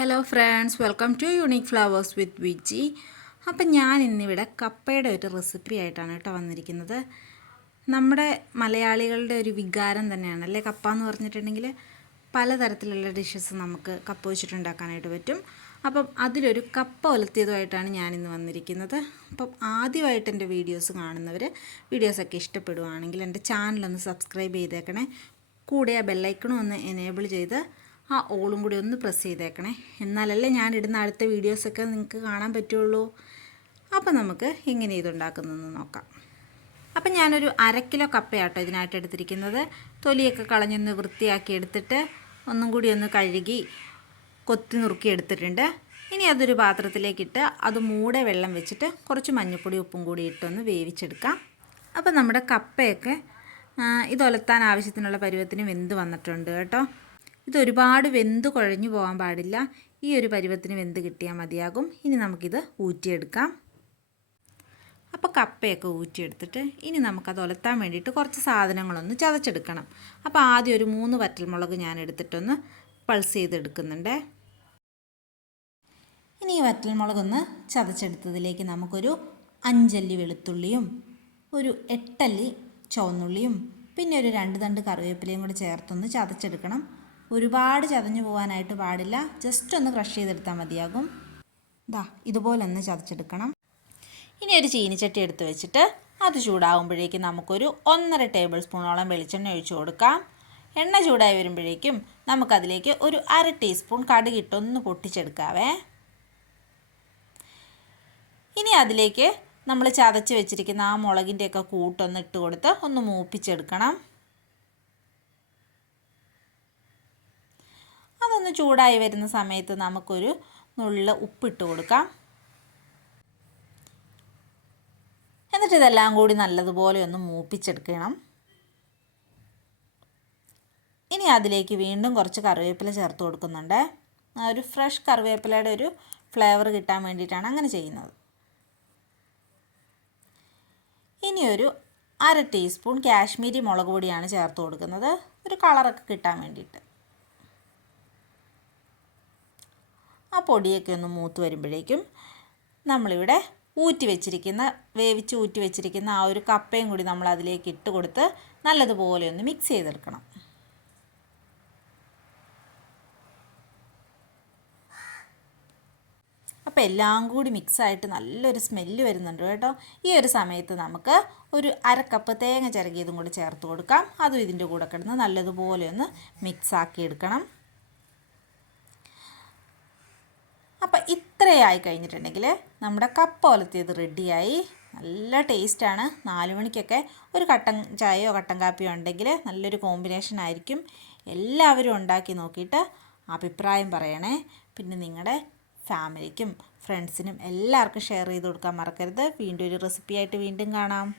Hello friends, welcome to unique flowers with Viji. അപ്പം ഞാൻ ഇന്നിവിടെ കപ്പയുടെ ഒരു റെസിപ്പി ആയിട്ടാണ് വന്നിരിക്കുന്നത്. നമ്മുടെ മലയാളികളുടെ ഒരു വികാരം തന്നെയാണ് അല്ലേ കപ്പ എന്ന് പറഞ്ഞിട്ടുണ്ടെങ്കിൽ. പലതരത്തിലുള്ള ഡിഷസ് നമുക്ക് കപ്പ വെച്ചിട്ടുണ്ടാക്കാനായിട്ട് പറ്റും. അപ്പം അതിലൊരു കപ്പ ഒലത്തിയതുമായിട്ടാണ് ഞാനിന്ന് വന്നിരിക്കുന്നത്. അപ്പം ആദ്യമായിട്ട് എൻ്റെ വീഡിയോസ് കാണുന്നവർ വീഡിയോസൊക്കെ ഇഷ്ടപ്പെടുവാണെങ്കിൽ എൻ്റെ ചാനലൊന്ന് സബ്സ്ക്രൈബ് ചെയ്തേക്കണേ. കൂടെ ആ ബെല്ലൈക്കണും ഒന്ന് എനേബിൾ ചെയ്ത് ആ ഓളും കൂടി ഒന്ന് പ്രസ് ചെയ്തേക്കണേ. എന്നാലല്ലേ ഞാൻ ഇടുന്ന അടുത്ത വീഡിയോസൊക്കെ നിങ്ങൾക്ക് കാണാൻ പറ്റുള്ളൂ. അപ്പം നമുക്ക് എങ്ങനെ ഇതുണ്ടാക്കുന്നതെന്ന് നോക്കാം. അപ്പം ഞാനൊരു 1/2 കിലോ കപ്പയാട്ടോ ഇതിനായിട്ട് എടുത്തിരിക്കുന്നത്. തൊലിയൊക്കെ കളഞ്ഞൊന്ന് വൃത്തിയാക്കി എടുത്തിട്ട് ഒന്നും കൂടി ഒന്ന് കഴുകി കൊത്തി നുറുക്കി എടുത്തിട്ടുണ്ട്. ഇനി അതൊരു പാത്രത്തിലേക്കിട്ട് അത് മൂടെ വെള്ളം വെച്ചിട്ട് കുറച്ച് മഞ്ഞൾപ്പൊടി ഉപ്പും കൂടി ഇട്ടൊന്ന് വേവിച്ചെടുക്കാം. അപ്പം നമ്മുടെ കപ്പയൊക്കെ ഇതൊലത്താൻ ആവശ്യത്തിനുള്ള പരുവത്തിന് വെന്ത് വന്നിട്ടുണ്ട് കേട്ടോ. ഇതൊരുപാട് വെന്ത് കുഴഞ്ഞു പോകാൻ പാടില്ല. ഈ ഒരു പരുവത്തിന് വെന്ത് കിട്ടിയാൽ മതിയാകും. ഇനി നമുക്കിത് ഊറ്റിയെടുക്കാം. അപ്പോൾ കപ്പയൊക്കെ ഊറ്റിയെടുത്തിട്ട് ഇനി നമുക്കത് ഒലത്താൻ വേണ്ടിയിട്ട് കുറച്ച് സാധനങ്ങളൊന്ന് ചതച്ചെടുക്കണം. അപ്പോൾ ആദ്യം ഒരു 3 വറ്റൽമുളക് ഞാൻ എടുത്തിട്ടൊന്ന് പൾസ് ചെയ്തെടുക്കുന്നുണ്ട്. ഇനി ഈ വറ്റൽമുളകൊന്ന് ചതച്ചെടുത്തതിലേക്ക് നമുക്കൊരു 5 അല്ലി വെളുത്തുള്ളിയും ഒരു 8 അല്ലി ചുവന്നുള്ളിയും പിന്നെ ഒരു 2 തണ്ട് കറിവേപ്പിലയും കൂടി ചേർത്തൊന്ന് ചതച്ചെടുക്കണം. ഒരുപാട് ചതഞ്ഞു പോകാനായിട്ട് പാടില്ല. ജസ്റ്റ് ഒന്ന് ക്രഷ് ചെയ്തെടുത്താൽ മതിയാകും. ഇതുപോലെ ഒന്ന് ചതച്ചെടുക്കണം. ഇനി ഒരു ചീനിച്ചട്ടി എടുത്ത് വെച്ചിട്ട് അത് ചൂടാകുമ്പോഴേക്കും നമുക്കൊരു 1.5 ടേബിൾ സ്പൂണോളം വെളിച്ചെണ്ണ ഒഴിച്ചു കൊടുക്കാം. എണ്ണ ചൂടായി വരുമ്പോഴേക്കും നമുക്കതിലേക്ക് ഒരു 1/2 ടീസ്പൂൺ കടുകിട്ടൊന്ന് പൊട്ടിച്ചെടുക്കാവേ. ഇനി അതിലേക്ക് നമ്മൾ ചതച്ച് വെച്ചിരിക്കുന്ന ആ മുളകിൻ്റെയൊക്കെ കൂട്ടൊന്ന് ഇട്ട് കൊടുത്ത് ഒന്ന് മൂപ്പിച്ചെടുക്കണം. അതൊന്ന് ചൂടായി വരുന്ന സമയത്ത് നമുക്കൊരു നുള്ള് ഉപ്പിട്ട് കൊടുക്കാം. എന്നിട്ട് ഇതെല്ലാം കൂടി നല്ലതുപോലെ ഒന്ന് മൂപ്പിച്ചെടുക്കണം. ഇനി അതിലേക്ക് വീണ്ടും കുറച്ച് കറിവേപ്പില ചേർത്ത് കൊടുക്കുന്നുണ്ട്. ഒരു ഫ്രഷ് കറിവേപ്പിലയുടെ ഒരു ഫ്ലേവർ കിട്ടാൻ വേണ്ടിയിട്ടാണ് അങ്ങനെ ചെയ്യുന്നത്. ഇനി ഒരു 1/2 ടീസ്പൂൺ കാശ്മീരി മുളക് പൊടിയാണ് ചേർത്ത് കൊടുക്കുന്നത്, ഒരു കളറൊക്കെ കിട്ടാൻ വേണ്ടിയിട്ട്. ആ പൊടിയൊക്കെ ഒന്ന് മൂത്ത് വരുമ്പോഴേക്കും നമ്മളിവിടെ വേവിച്ച് ഊറ്റി വെച്ചിരിക്കുന്ന ആ ഒരു കപ്പയും കൂടി നമ്മൾ അതിലേക്ക് ഇട്ട് കൊടുത്ത് നല്ലതുപോലെ ഒന്ന് മിക്സ് ചെയ്തെടുക്കണം. അപ്പോൾ എല്ലാം കൂടി മിക്സായിട്ട് നല്ലൊരു സ്മെല്ല് വരുന്നുണ്ട് കേട്ടോ. ഈ ഒരു സമയത്ത് നമുക്ക് ഒരു 1/2 കപ്പ് തേങ്ങ ചിരകിയതും കൂടി ചേർത്ത് കൊടുക്കാം. അതും ഇതിൻ്റെ കൂടെ കിടന്ന് നല്ലതുപോലെ ഒന്ന് മിക്സാക്കി എടുക്കണം. അപ്പോൾ ഇത്രയായി കഴിഞ്ഞിട്ടുണ്ടെങ്കിൽ നമ്മുടെ കപ്പ ഒലത്തിയത് റെഡിയായി. നല്ല ടേസ്റ്റാണ്. 4 മണിക്കൊക്കെ ഒരു കട്ടൻ ചായയോ കട്ടൻ കാപ്പിയോ ഉണ്ടെങ്കിൽ നല്ലൊരു കോമ്പിനേഷൻ ആയിരിക്കും. എല്ലാവരും ഉണ്ടാക്കി നോക്കിയിട്ട് അഭിപ്രായം പറയണേ. പിന്നെ നിങ്ങളുടെ ഫാമിലിക്കും ഫ്രണ്ട്സിനും എല്ലാവർക്കും ഷെയർ ചെയ്ത് കൊടുക്കാൻ മറക്കരുത്. വീണ്ടും ഒരു റെസിപ്പിയായിട്ട് വീണ്ടും കാണാം.